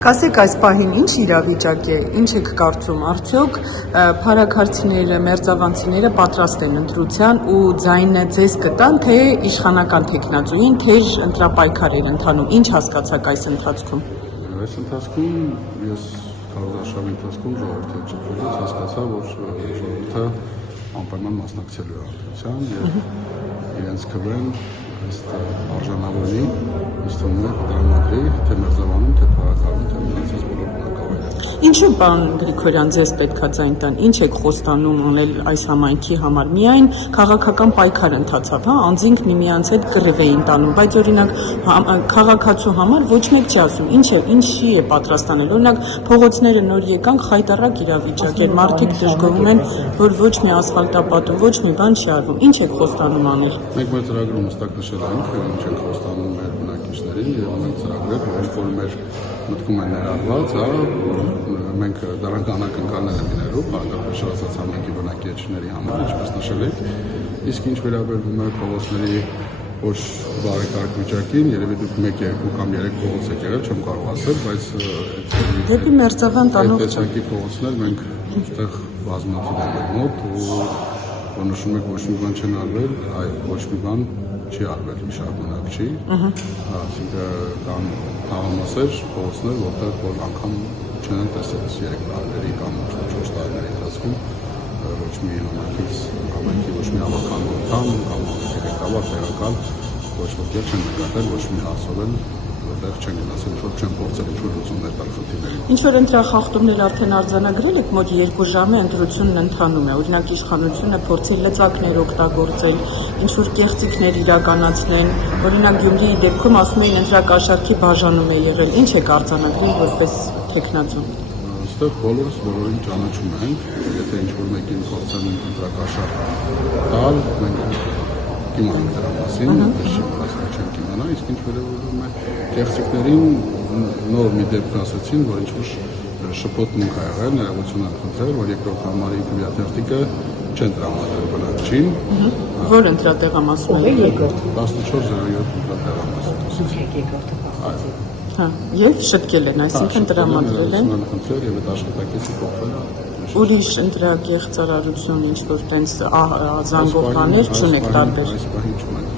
Կասեք այս պահին ինչ իրավիճակ է, ինչ եք կարծում, արդյոք փարաքարցիները, մերձավանցիները պատրաստ են ընտրության ու ձայնը ձեզ կտան, թե իշխանական թեկնածուին թեժ ընտրապայքար էր ընթանում, ինչ հասկացաք այս ընթացքում։ Այս ընթացքում ես քարոզարշավի ընթացքում ժողովրդի հետ շփվելուց հասկացա, որ ժողովուրդը անպայման մասնակցելու է ընտրության եւ իրենց քվեն ըստ արժանավորի ըստ տրամադրի թե մերձավանում, թե փարականում, թե մնացած բոլոր բնակավայրերում։ Ինչու պարոն Գրիգորյան ձեզ պետքա ձայն տան, ինչ եք խոստանում անել այս համայնքի համար, միայն քաղաքական պայքար ընթացավ, հա, անձինք միմյանց հետ կռիվ էին տանում, բայց օրինակ քաղաքացու համար ոչ մեկ չի ասում, ինչի է պատրաստ անել, օրինակ փողոցները նոր եկանք, խայտառակ իրավիճակ էր, մարդիկ դժգոհում են, որ ոչ մի ասֆալտապատում, ոչ մի բան չի արվում, ինչ եք խոստանում անել։ Մենք մեր ծրագրում հստակ նշել ենք, ինչ ենք խոստանում մեր բնակիչներին եւ մենք ծրագրեր, որ մեր մտքում են ներառված, հա, մենք դրանք անակնկալներ են լինելու, բաղկացած համայնքի բնակիչների համար, ինչպես նշել եք, իսկ ինչ վերաբերվում է փողոցների ոչ բարեկարգ վիճակին, երևի դուք 1, 2 կամ 3 փողոց եք եղել, չեմ կարող ասել, բայց դեպի Մերձավան տանող տեսակի փողոցներ մենք այդտեղ բազմաթիվ են մեր մոտ ու որոշում եք ոչ մի բան չեն արվել, այո, ոչ մի բան չի արվել, շարունակ չի, այսինքն կան թաղամասեր, փողոցներ, որտեղ որ անգամ չեն տեսել 3 տարիների կամ 4 տարիների ընթացքում ոչ մի համայնքի ոչ մի ավական անդամ կամ ղեկավար տեղակալ ոչ ոքի չեն նկատել, ոչ մի հարցով որտեղ չեն գնացել, ինչ-որ չեն փորձել ինչ-որ լուծումներ տալ խնդիրներին։ Ինչ-որ ընտրախախտումներ արդեն արձանագրել եք, մոտ 2 ժամ է ընտրությունն ընթանում է, օրինակ իշխանությունը փորձել լծակներ օգտագործել, ինչ-որ կեղծիքներ իրականացնեն, օրինակ Գյումրիի դեպքում ասում էին ընտրակաշառքի բաժանում է եղել, ինչ եք արձանագրել որպես թեկնածու։ Այստեղ բոլորս բոլորին ճանաչում ենք, եթե ինչ-որ մեկին փորձեն ընտրակաշառք տալ, մենք կիմանանք դրա մասին, չենք իմանա, իսկ ինչ վերաբերում է կեղծիքներին նոր մի դեպք ասեցին, որ ինչ-որ շփոթմունք ա եղել, ներողություն եմ խնդրել, որ երկրորդ համարի քվեաթերթիկը չեն տրամադրել բնակչին։ Որ ընտրատեղամ ասում եք երկրորդ 1407 ընտրատեղամ ասում եք։ Հա, եւ շտկել են, այսինքն տրամադրել են։ Խնդրել եւ այդ աշխատակիցը փոխվել։ Ուրիշ ընտրակեղծարարություն ինչ-որ տենց զանգող բաներ չունեք տարբեր։ Այս պահին չունենք